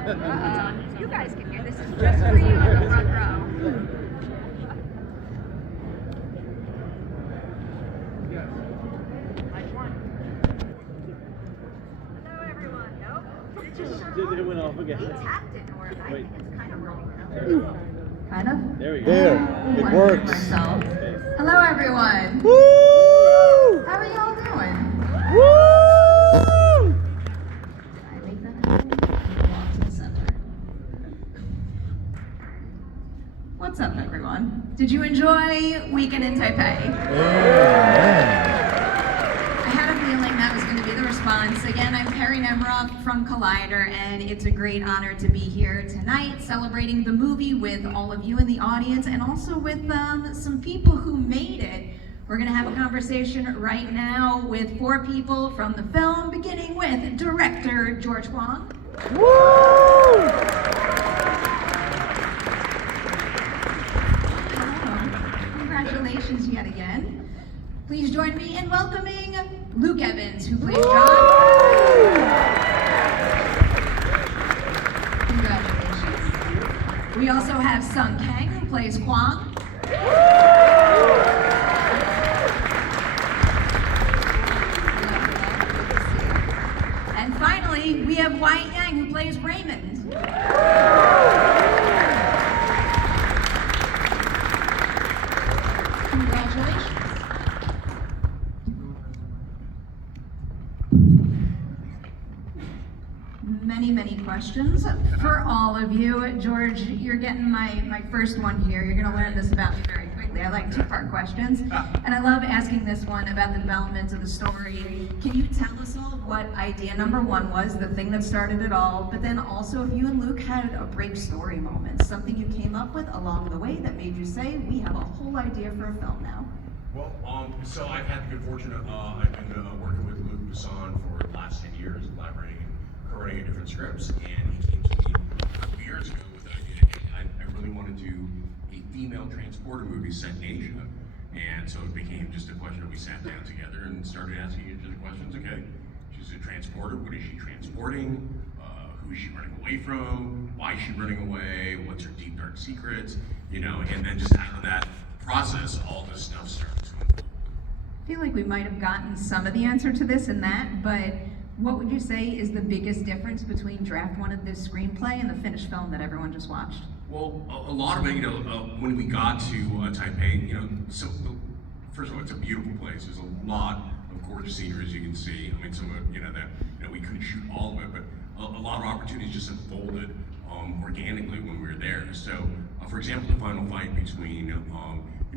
You guys can hear. This is just for you in the front row. Hello, everyone. Nope. It just It went off again. He tapped it, or I Wait. think it's kind of working now. Kind of? There we go. There, it works. Myself. Hello, everyone. Woo! How are y'all doing? Woo! Did I make that happen? Walk to the center. What's up, everyone? Did you enjoy Weekend in Taipei? I had a feeling that was going to be the response. Again, I'm Perry Nemroff from Collider, and it's a great honor to be here tonight celebrating the movie with all of you in the audience and also with some people who made it. We're going to have a conversation right now with 4 people from the film, beginning with director George Huang. Woo! Hello. Congratulations yet again. Please join me in welcoming Luke Evans, who plays John. Congratulations. We also have Kang, who plays Huang. And finally, we have Wyatt, who plays Raymond. Congratulations. Many questions for all of you. George, you're getting my first one here. You're gonna learn this about me very quickly. I like 2-part questions, and I love asking this one about the development of the story. Can you tell us all what idea number 1 was, the thing that started it all, but then also if you and Luke had a break story moment, something you came up with along the way that made you say, we have a whole idea for a film now? Well, so I've had the good fortune of, I've been working with Luc Besson for the last 10 years, collaborating and co-writing different scripts, and he came to me a couple years ago with the idea, hey, I really want to do a female transporter movie set in Asia. And so it became just a question of we sat down together and started asking each other questions. Okay, she's a transporter, what is she transporting? Who is she running away from? Why is she running away? What's her deep, dark secrets? You know, and then just out of that process, all this stuff started to unfold. I feel like we might have gotten some of the answer to this and that, but what would you say is the biggest difference between draft 1 of this screenplay and the finished film that everyone just watched? Well, a lot of it, you know, when we got to Taipei, you know, so first of all, it's a beautiful place. There's a lot of gorgeous scenery, as you can see. I mean, some of you know that we couldn't shoot all of it, but a lot of opportunities just unfolded organically when we were there. So, for example, the final fight between you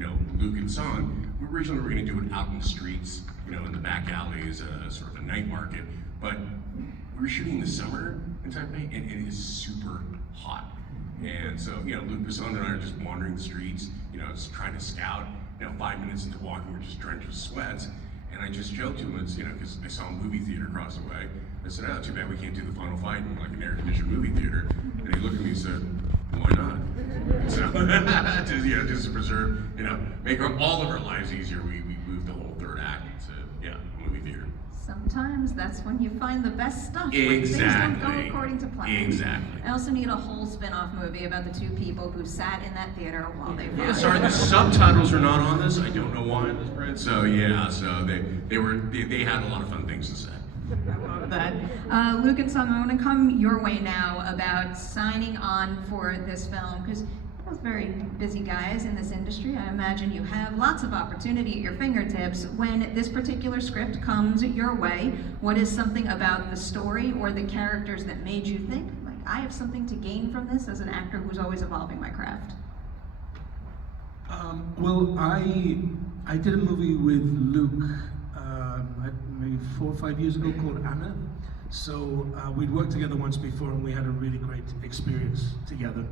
know, Luke and Son, we originally were going to do it out in the streets, you know, in the back alleys, sort of a night market. But we were shooting in the summer in Taipei, and it is super hot. And so, you know, Luc Besson and I are just wandering the streets, you know, just trying to scout. You know, 5 minutes into walking, we're just drenched with sweats. And I just joked to him, it's, you know, because I saw a movie theater across the way. I said, oh, too bad we can't do the final fight in like an air-conditioned movie theater. And he looked at me and said, why not? And so, just to preserve, you know, make all of our lives easier, we moved the whole 3rd act to, movie theater. Sometimes that's when you find the best stuff. Exactly. When things don't go according to plan. Exactly. I also need a whole spin-off movie about the 2 people who sat in that theater while they Yeah, sorry, the subtitles are not on this. I don't know why, Brent. So yeah, so they had a lot of fun things to say. I love that. Luke and Sung, I want to come your way now about signing on for this film, because you're both very busy guys in this industry. I imagine you have lots of opportunity at your fingertips. When this particular script comes your way, what is something about the story or the characters that made you think, like, I have something to gain from this as an actor who's always evolving my craft? Well, I did a movie with Luke maybe 4 or 5 years ago called Anna. So we'd worked together once before and we had a really great experience together.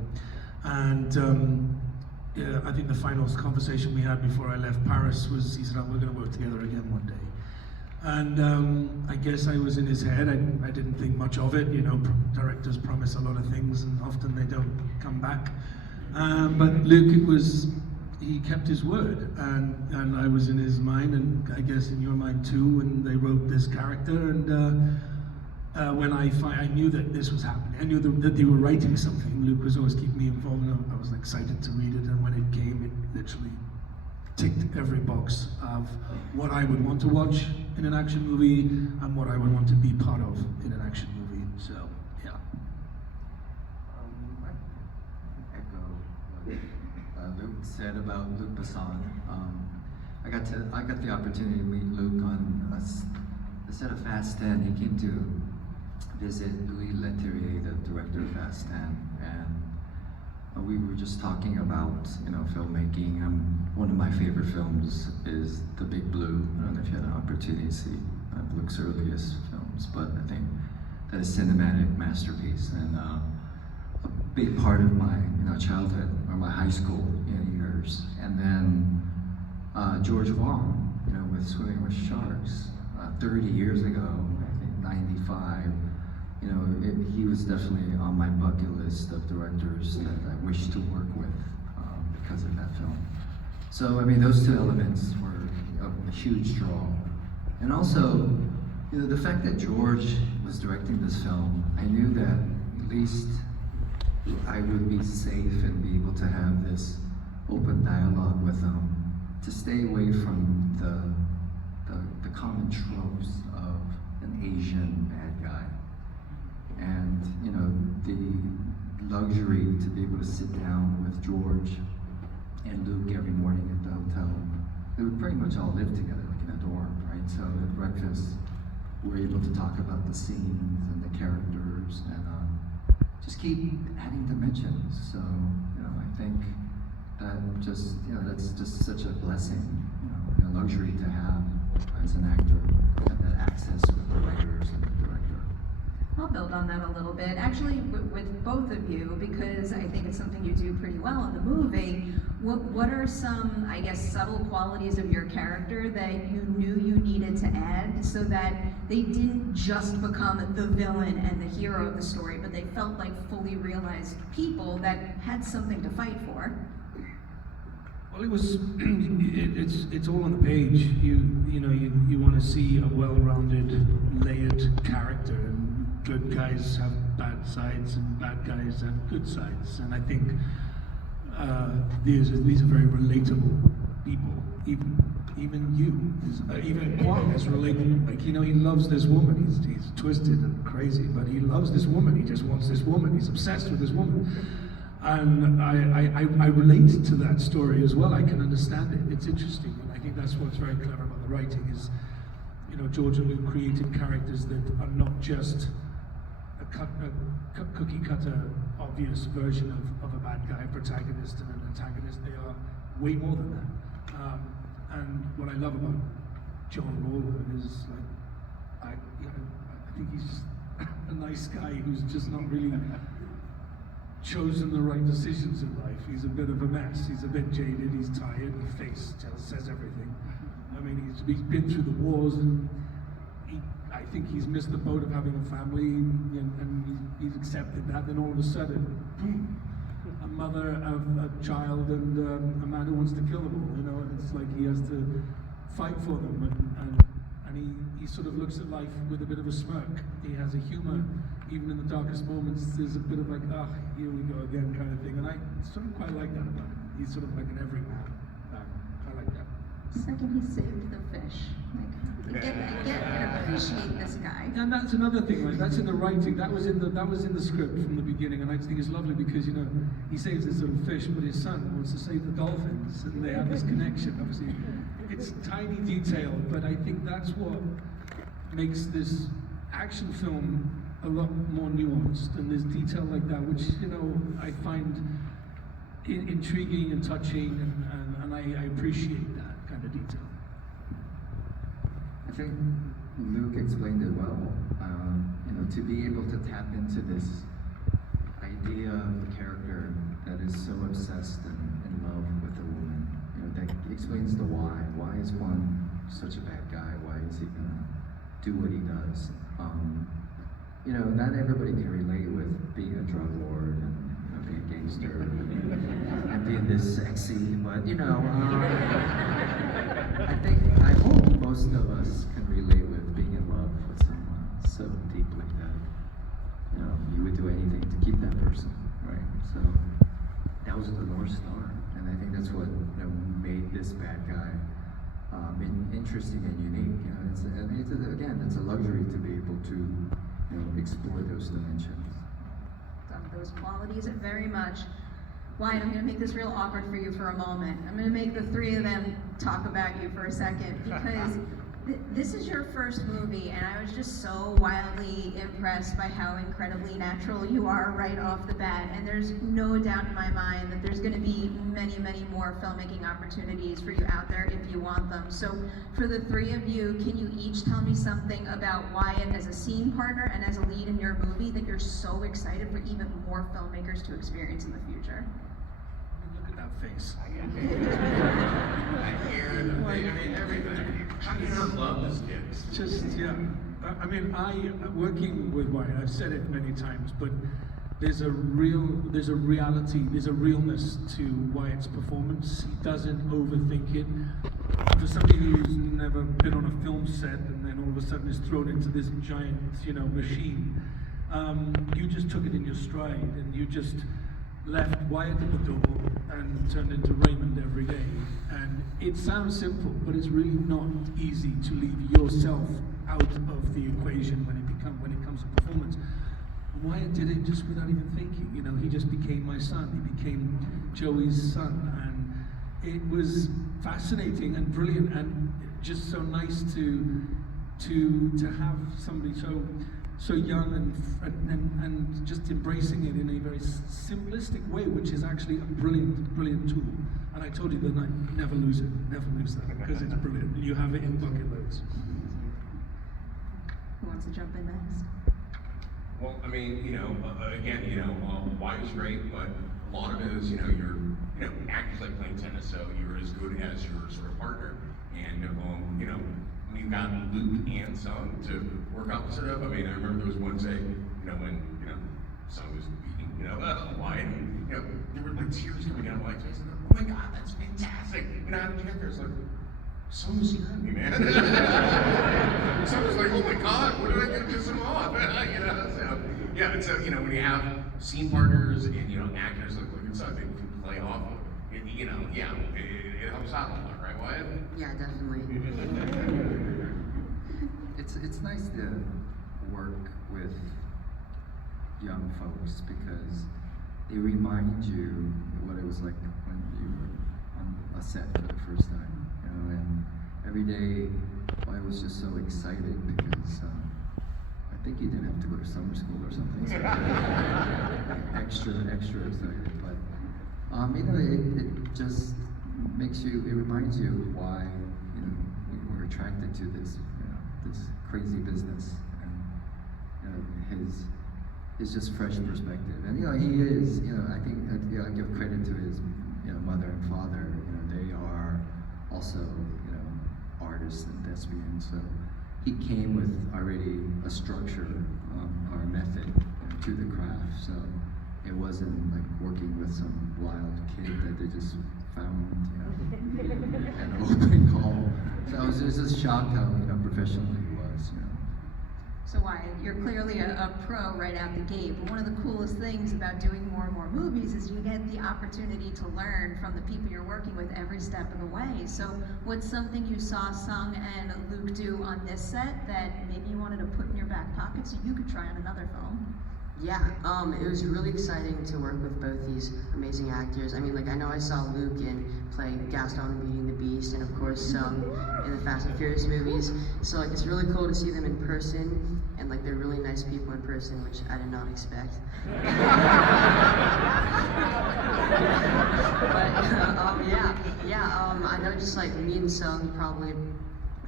And I think the final conversation we had before I left Paris was, he said, oh, we're going to work together again one day. And I guess I was in his head. I didn't think much of it. You know, directors promise a lot of things and often they don't come back. But Luke, he kept his word, and I was in his mind, and I guess in your mind too, when they wrote this character, and when I knew that this was happening. I knew that they were writing something. Luke was always keeping me involved, and I was excited to read it. And when it came, it literally ticked every box of what I would want to watch in an action movie and what I would want to be part of in an action movie. So, yeah. I echo what Luke said about Luc Besson. I got the opportunity to meet Luke on the set of Fast 10. He came to visit Louis Leterrier, the director of Fast 10, and we were just talking about filmmaking. One of my favorite films is The Big Blue. I don't know if you had an opportunity to see Luke's earliest films, but I think that is a cinematic masterpiece and a big part of my childhood or my high school years. And then George Huang, with Swimming with Sharks, 30 years ago, I think 95. He was definitely on my bucket list of directors that I wish to work with because of that film. So, I mean, those two elements were a huge draw. And also, the fact that George was directing this film, I knew that at least I would be safe and be able to have this open dialogue with him, to stay away from the common tropes of an Asian bad guy. And, the luxury to be able to sit down with George and Luke every morning at the hotel. They would pretty much all live together, like in a dorm, right? So at breakfast, we're able to talk about the scenes and the characters and just keep adding dimensions. So, I think that that's just such a blessing, and a luxury to have as an actor, have that access with the writers and the director. I'll build on that a little bit. Actually, with both of you, because I think it's something you do pretty well in the movie. What are some, I guess, subtle qualities of your character that you knew you needed to add so that they didn't just become the villain and the hero of the story, but they felt like fully realized people that had something to fight for? Well, it's all on the page. You want to see a well-rounded, layered character, and good guys have bad sides and bad guys have good sides. And I think these are very relatable people. Even you, even Kang is relatable. Like, he loves this woman. He's twisted and crazy, but he loves this woman. He just wants this woman. He's obsessed with this woman. And I relate to that story as well. I can understand it. It's interesting, and I think that's what's very clever about the writing is, George and Luke created characters that are not just a cookie cutter, obvious version of a bad guy, a protagonist and an antagonist. They are way more than that. And what I love about John Lawler is, like, I think he's just a nice guy who's just not really chosen the right decisions in life. He's a bit of a mess. He's a bit jaded. He's tired. His face says everything. I mean, he's been through the wars, and I think he's missed the boat of having a family, and he's accepted that. Then all of a sudden, boom, a mother, a child, and a man who wants to kill them all. And it's like he has to fight for them, and he sort of looks at life with a bit of a smirk. He has a humor. Even in the darkest moments, there's a bit of like, here we go again kind of thing. And I sort of quite like that about him. He's sort of like an everyman. I like that. Second, he saved the fish. Like, I get and appreciate this guy. And that's another thing, right? That's in the writing. That was in the script from the beginning, and I just think it's lovely because he saves this little fish, but his son wants to save the dolphins, and they have this connection. Obviously, it's tiny detail, but I think that's what makes this action film a lot more nuanced, and there's detail like that, which I find intriguing and touching, and I appreciate that kind of detail. I think Luke explained it well. To be able to tap into this idea of a character that is so obsessed and in love with a woman, that explains the why. Why is one such a bad guy? Why is he gonna do what he does? Not everybody can relate with being a drug lord and being a gangster and being this sexy, but I hope most of us can relate with being in love with someone so deeply that you would do anything to keep that person, right? So that was the North Star, and I think that's what made this bad guy interesting and unique. It's a luxury to be able to explore those dimensions. Those qualities very much. Wyatt, I'm going to make this real awkward for you for a moment. I'm going to make the three of them talk about you for a second, because this is your first movie, and I was just so wildly impressed by how incredibly natural you are right off the bat. And there's no doubt in my mind that there's going to be many, many more filmmaking opportunities for you out there if you want them. So for the three of you, can you each tell me something about Wyatt as a scene partner and as a lead in your movie that you're so excited for even more filmmakers to experience in the future? Look at that face. I hear the thing, I mean, everything. How do you not love this kid? It's just, yeah. I mean, working with Wyatt, I've said it many times, but there's a reality, there's a realness to Wyatt's performance. He doesn't overthink it. For somebody who's never been on a film set and then all of a sudden is thrown into this giant, machine, you just took it in your stride, and you just left Wyatt at the door and turned into Raymond every day. And it sounds simple, but it's really not easy to leave yourself out of the equation when it comes to performance. Wyatt did it just without even thinking. He just became my son. He became Joey's son, and it was fascinating and brilliant, and just so nice to have somebody so young and just embracing it in a very simplistic way, which is actually a brilliant tool. And I told you that night, never lose it, never lose that, because it's brilliant. You have it in bucket loads. Who wants to jump in next? Well, I mean, again, Wyatt was great, but a lot of it is, actors like playing tennis, so you're as good as your sort of partner. And, when you've got Luke and Sung to work opposite of, I mean, I remember there was one day, when, Sung was beating, Wyatt, and, there were like tears coming down Wyatt's face, and oh my God, that's fantastic. How did you get there? It's like, Sung was scaring me, man. Sung was like, oh my God, what did I get to piss him off? So, yeah, and so, when you have scene partners and, actors like Luke and Sung, they can play off of it, it helps out a lot, right, Wyatt? Yeah, definitely. It's nice to work with young folks because they remind you what it was like when you were on a set for the first time. And every day I was just so excited because I think you didn't have to go to summer school or something. So extra excited. But it just it reminds you why we're attracted to this this crazy business, and his just fresh perspective. And he is I think I give credit to his mother and father. They are also artists and thespians, so he came with already a structure or a method to the craft. So it wasn't like working with some wild kid that they just found an open call. So I was just shocked how professional he was. So Wyatt, you're clearly a pro right out the gate, but one of the coolest things about doing more and more movies is you get the opportunity to learn from the people you're working with every step of the way. So what's something you saw Sung and Luke do on this set that maybe you wanted to put in your back pocket so you could try on another film? Yeah, it was really exciting to work with both these amazing actors. I mean, I know I saw Luke play Gaston in Beauty and the Beast, and of course Sung in the Fast and Furious movies. So it's really cool to see them in person, and they're really nice people in person, which I did not expect. But I know just me and Sung probably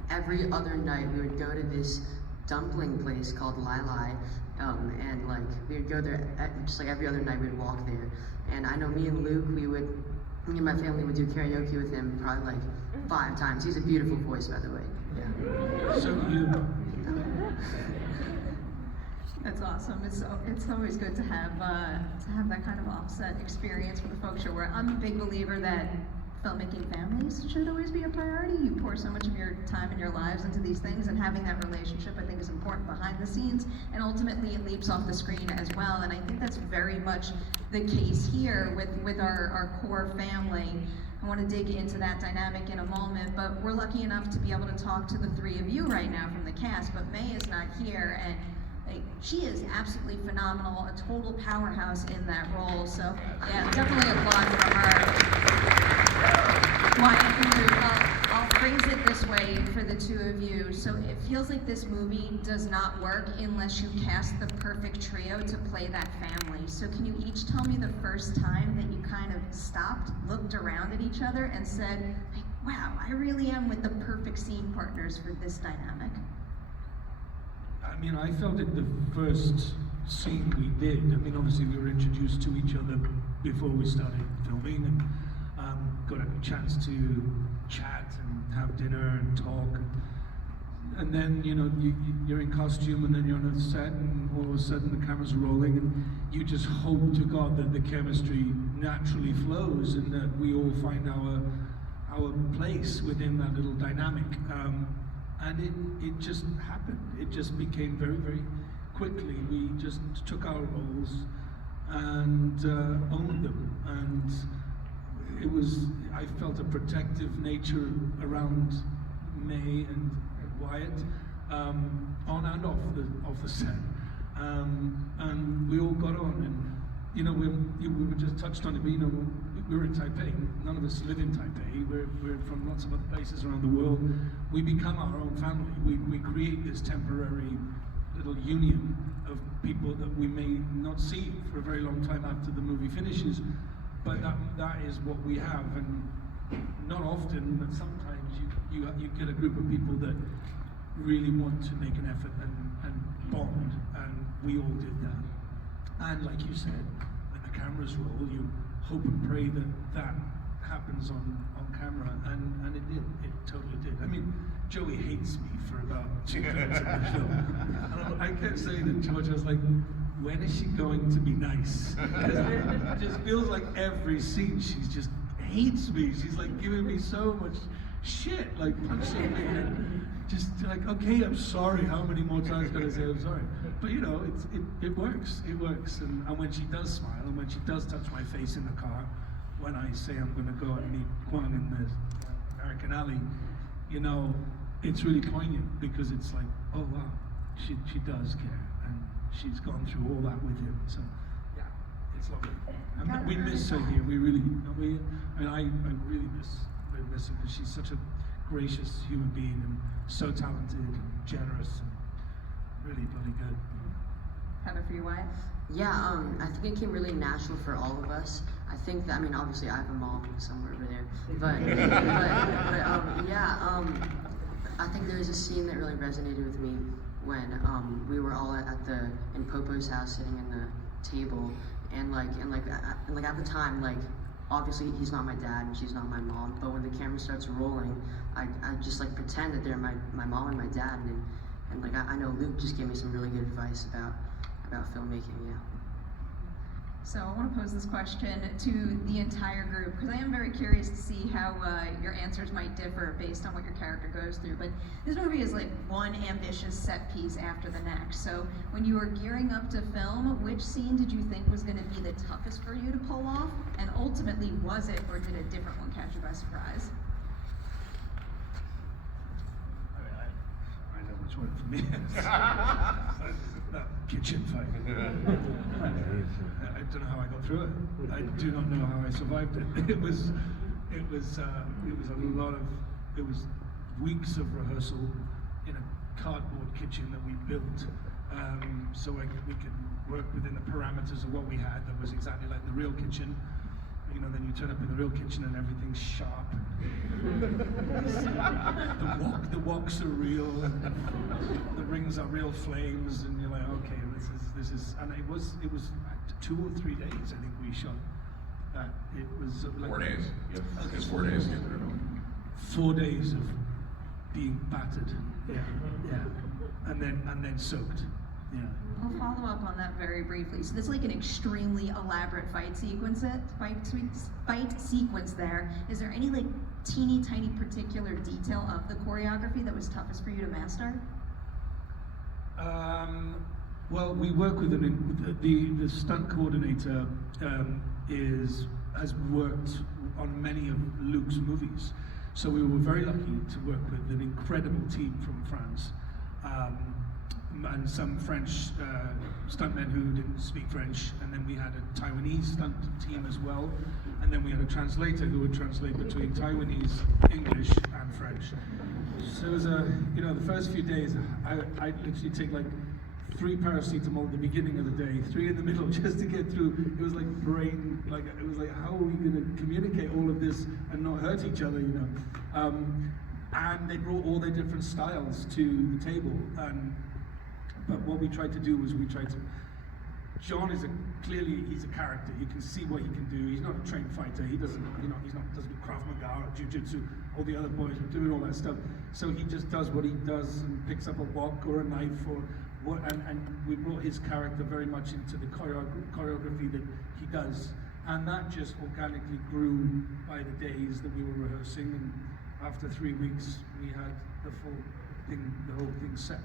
every other night we would go to this dumpling place called Lai Lai. And we would go there just every other night. We'd walk there, and I know me and Luke, me and my family would do karaoke with him probably 5 times. He's a beautiful voice, by the way. Yeah. So you. That's awesome. It's always good to have that kind of offset experience for the folks you're with. I'm a big believer that filmmaking families should always be a priority. You pour so much of your time and your lives into these things, and having that relationship, I think, is important behind the scenes, and ultimately it leaps off the screen as well. And I think that's very much the case here with our core family. I want to dig into that dynamic in a moment, but we're lucky enough to be able to talk to the three of you right now from the cast, but May is not here, and she is absolutely phenomenal, a total powerhouse in that role. So yeah, definitely applaud for her. Wyatt and Luke, I'll phrase it this way for the two of you. So it feels like this movie does not work unless you cast the perfect trio to play that family. So can you each tell me the first time that you kind of stopped, looked around at each other, and said, wow, I really am with the perfect scene partners for this dynamic? I mean, I felt it the first scene we did. I mean, obviously we were introduced to each other before we started filming, and got a chance to chat and have dinner and talk. And then, you know, you're in costume, and then you're on a set, and all of a sudden the camera's rolling, and you just hope to God that the chemistry naturally flows, and that we all find our place within that little dynamic. And it just happened. It just became very, very quickly. We just took our roles and owned them. And it was, I felt a protective nature around May and Wyatt, on and off the set. And we all got on. And, you know, we were just touched on it, but, you know, we were in Tapei. None of us live in Tapei. We're from lots of other places around the world. We become our own family. We create this temporary little union of people that we may not see for a very long time after the movie finishes. But that is what we have. And not often, but sometimes you get a group of people that really want to make an effort and bond. And we all did that. And like you said, when the cameras roll, you hope and pray that happens on camera, and it did. It totally did. I mean, Joey hates me for about 2 minutes of the film. And I kept saying to George, I was like, when is she going to be nice? It just feels like every scene she just hates me. She's like giving me so much shit, like punching me, and just like, okay, I'm sorry. How many more times can I say I'm sorry? But you know, it works. It works. And when she does smile, and when she does touch my face in the car, when I say I'm going to go and meet Huang in the American Alley, you know, it's really poignant, because it's like, oh wow, she does care, and she's gone through all that with him. So yeah, it's lovely. And we miss her here. We really, I really miss her, because she's such a gracious human being, and so talented and generous, and really bloody good. Have it for you, Wyatt? Yeah, I think it came really natural for all of us. I think that, I mean, obviously I have a mom somewhere over there, but I think there was a scene that really resonated with me when we were all in Popo's house, sitting in the table, and at the time, like, obviously he's not my dad and she's not my mom, but when the camera starts rolling, I just like pretend that they're my mom and my dad, and like I know Luke just gave me some really good advice about filmmaking. Yeah. So I want to pose this question to the entire group, because I am very curious to see how your answers might differ based on what your character goes through. But this movie is like one ambitious set piece after the next. So when you were gearing up to film, which scene did you think was going to be the toughest for you to pull off? And ultimately, was it, or did a different one catch you by surprise? I know which one for me is. That kitchen fight. I don't know how I got through it. I do not know how I survived it. It was weeks of rehearsal in a cardboard kitchen that we built, so we could work within the parameters of what we had. That was exactly like the real kitchen. You know, then you turn up in the real kitchen and everything's sharp. The woks are real, and the rings are real flames, and you're like, okay, this is, and it was 2 or 3 days, I think we shot that. It was like 4 days. Yep. It's 4 days. 4 days of being battered. Yeah. And then soaked. Yeah. I'll follow up on that very briefly. So this is like an extremely elaborate fight sequence there. Is there any like teeny tiny particular detail of the choreography that was toughest for you to master? Well, we work with the stunt coordinator has worked on many of Luke's movies, so we were very lucky to work with an incredible team from France, and some French stuntmen who didn't speak French, and then we had a Taiwanese stunt team as well, and then we had a translator who would translate between Taiwanese, English, and French. So it was the first few days, I literally take like 3 paracetamol at the beginning of the day, 3 in the middle, just to get through. It was like it was like, how are we going to communicate all of this and not hurt each other, you know? And they brought all their different styles to the table. But what we tried to do was John is he's a character. You can see what he can do. He's not a trained fighter. He doesn't do Krav Maga or Jiu-Jitsu. All the other boys are doing all that stuff. So he just does what he does and picks up a wok or a knife or what. And we brought his character very much into the choreography that he does. And that just organically grew by the days that we were rehearsing. And after 3 weeks, we had the whole thing set.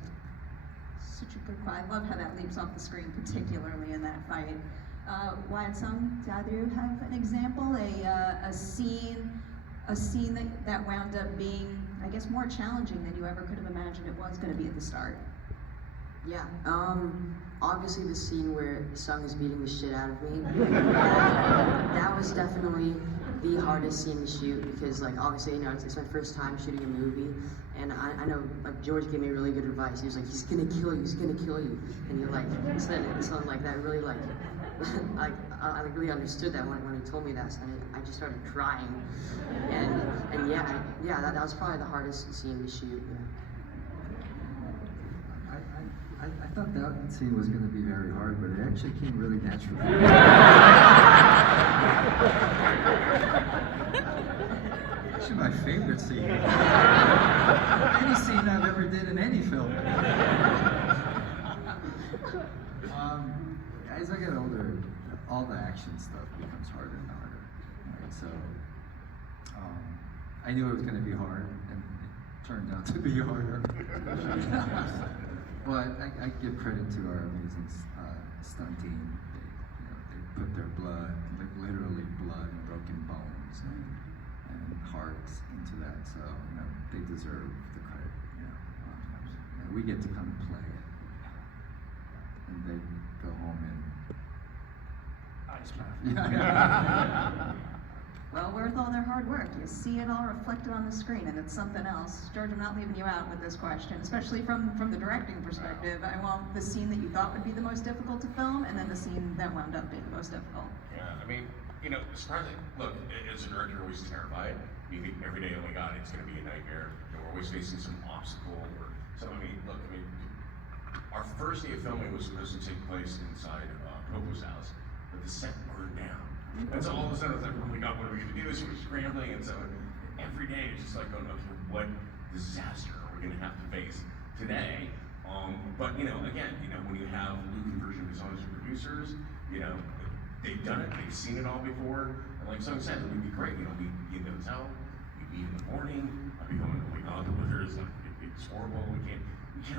Such a good quote. I love how that leaps off the screen, particularly in that fight. Wyatt, do either of you have an example, a scene that wound up being, I guess, more challenging than you ever could have imagined it was going to be at the start? Yeah, obviously the scene where Sung is beating the shit out of me, that was definitely the hardest scene to shoot because, like, obviously, you know, it's my first time shooting a movie, and I know, like, George gave me really good advice. He was like, he's gonna kill you, and you're like, so like, that really, like, I really understood that when he told me that, so then I just started crying, and yeah, that was probably the hardest scene to shoot, yeah. I thought that scene was going to be very hard, but it actually came really natural. Actually, my favorite scene. Any scene I've ever did in any film. As I get older, all the action stuff becomes harder and harder. Right? So I knew it was going to be hard, and it turned out to be harder. But I give credit to our amazing stunt team. They put their blood, like literally blood and broken bones and hearts into that. So they deserve the credit. We get to come and play, and they go home and Ice bath. Yeah. Well, worth all their hard work. You see it all reflected on the screen, and it's something else. George, I'm not leaving you out with this question, especially from the directing perspective. I want the scene that you thought would be the most difficult to film, and then the scene that wound up being the most difficult. Yeah, I mean, surprisingly, look, as a director, you're always terrified. You think every day, oh my God, it's going to be a nightmare. We're always facing some obstacle or something. Our first day of filming was supposed to take place inside Coco's house, but the set burned down. And so all of a sudden, I was like, oh my God, what are we going to do? So we're scrambling, and so every day it's just like going, okay, what disaster are we going to have to face today? But again, when you have Luke and Version designers and producers, they've done it, they've seen it all before, and like Sung said, it would be great. We get in the hotel, we leave in the morning, I'd be going, oh my God, the weather is like, it's horrible. We can't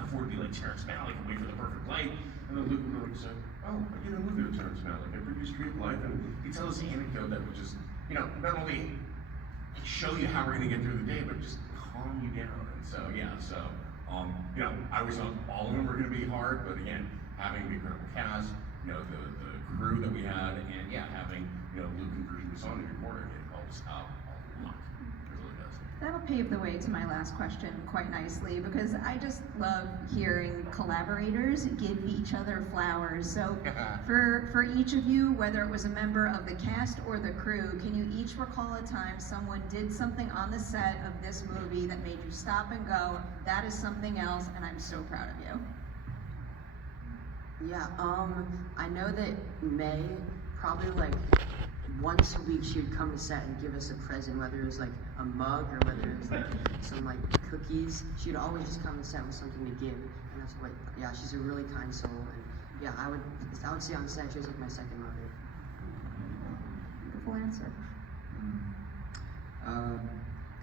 afford to be like Terrence Malick and wait for the perfect light. And then Luke would say, oh, I did a movie with Terrence Malick. I produced Tree of Life, and he'd tell us an anecdote that would just, not only show you how we're going to get through the day, but just calm you down. And so, I always thought all of them were going to be hard, but again, having the incredible cast, the crew that we had, and having, Luke and Version on in your corner, it helps out a lot. It really does. That'll pave the way to my last question quite nicely, because I just love hearing collaborators give each other flowers. So for each of you, whether it was a member of the cast or the crew, can you each recall a time someone did something on the set of this movie that made you stop and go, that is something else, and I'm so proud of you? Yeah, I know that May, probably like once a week, she would come to set and give us a present, whether it was like a mug or whether it was like some like cookies. She'd always just come to set with something to give, and wait, yeah, she's a really kind soul, and yeah, I would say on set she was like my second mother. Beautiful answer.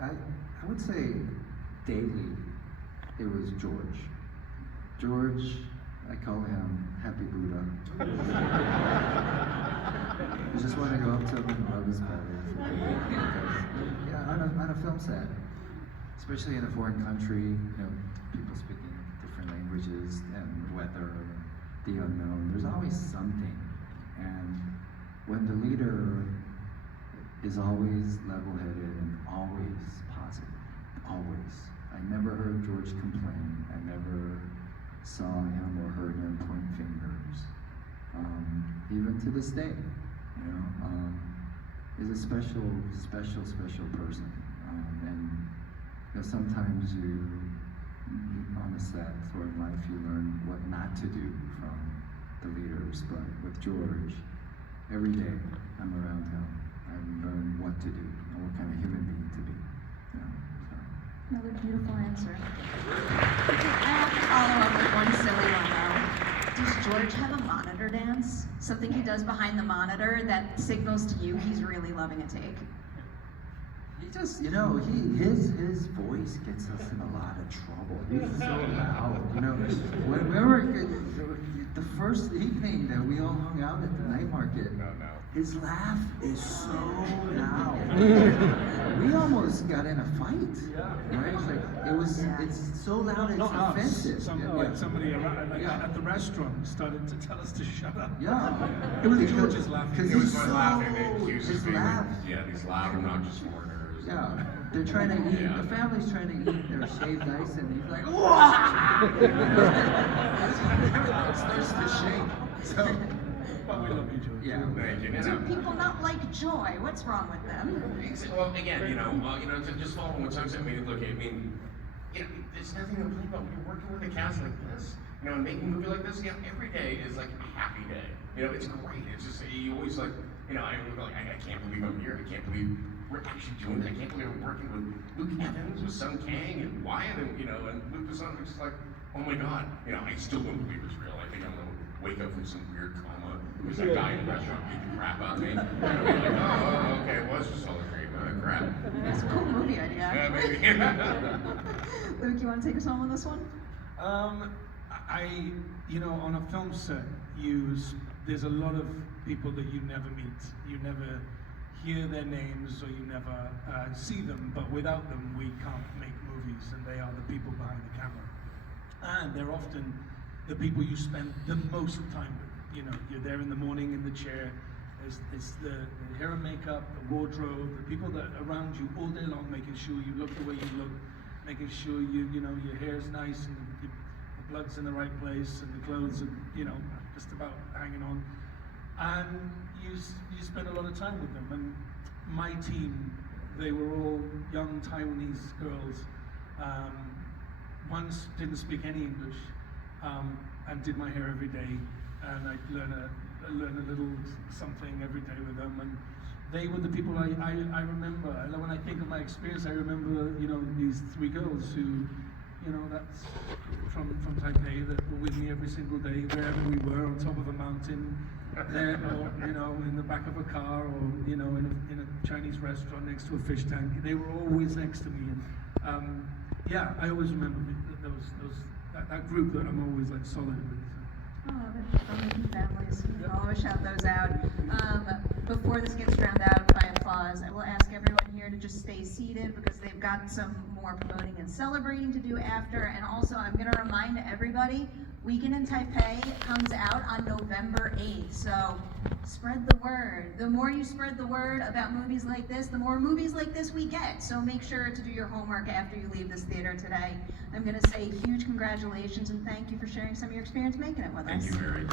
I would say daily it was George. George, I call him Happy Buddha. I just want to go up to him and rub his belly. Because, yeah, on a film set, especially in a foreign country, people speaking different languages and weather, the unknown, there's always something. And when the leader is always level-headed and always positive, always. I never heard George complain. I never saw him or heard him point fingers. Even to this day, is a special person. And sometimes on a set or in life, you learn what not to do from the leaders. But with George, every day I'm around him, I learn what to do and what kind of human being to be. Another beautiful answer. I have to follow up with one silly one though. Does George have a monitor dance? Something he does behind the monitor that signals to you he's really loving a take? He just, his voice gets us in a lot of trouble. He's so loud. When we were the first evening that we all hung out at the night market, his laugh is so loud. We almost got in a fight. Right? It's so loud it's offensive. Somebody around, at the restaurant started to tell us to shut up. Yeah. It was George's laughing. It was my laughing that accuses his me. laugh. Yeah, these loud, obnoxious foreigners. Yeah, they're trying to eat, Yeah. the family's trying to eat their shaved ice and he's like, "Wah!" It starts to shake. So, But we love you, George. yeah. Thank you. Do people not like joy? What's wrong with them? Well, again, to just follow what Sung said, there's nothing to complain about. When you're working with a cast like this, and making a movie like this, every day is like a happy day. It's great. It's just, you always I can't believe I'm here. I can't believe we're actually doing that. I can't believe I'm working with Luke Evans, with Sung Kang, and Wyatt, and Luke Besson. I'm just like, oh my God. I still don't believe it's real. I think I'm gonna wake up from some weird coma. There's that guy in the restaurant beating crap out of me. And I'm like, oh, okay, it was just all a dream. Crap. That's a cool movie idea. Yeah, maybe. Luke, you want to take us home on this one? On a film set, there's a lot of people that you never meet. You never hear their names or you never see them, but without them we can't make movies, and they are the people behind the camera. And they're often the people you spend the most time with. You're there in the morning in the chair. It's the hair and makeup, the wardrobe, the people that are around you all day long, making sure you look the way you look, making sure your hair's nice and the blood's in the right place and the clothes are, just about hanging on. And you spend a lot of time with them. And my team, they were all young Taiwanese girls. One didn't speak any English and did my hair every day. And I'd learn a little something every day with them. And they were the people I remember. And when I think of my experience, I remember, these three girls who, that's from Taipei, that were with me every single day, wherever we were, on top of a mountain, there, or, in the back of a car, or, in a Chinese restaurant next to a fish tank. They were always next to me. And, I always remember that group that I'm always solid with. I love it. Filmmaking families. I'll always shout those out. Before this gets drowned out by applause, I will ask everyone here to just stay seated because they've got some more promoting and celebrating to do after. And also, I'm going to remind everybody, Weekend in Taipei comes out on November 8th. So spread the word. The more you spread the word about movies like this, the more movies like this we get. So make sure to do your homework after you leave this theater today. I'm going to say huge congratulations and thank you for sharing some of your experience making it with us. Thank you, Mary.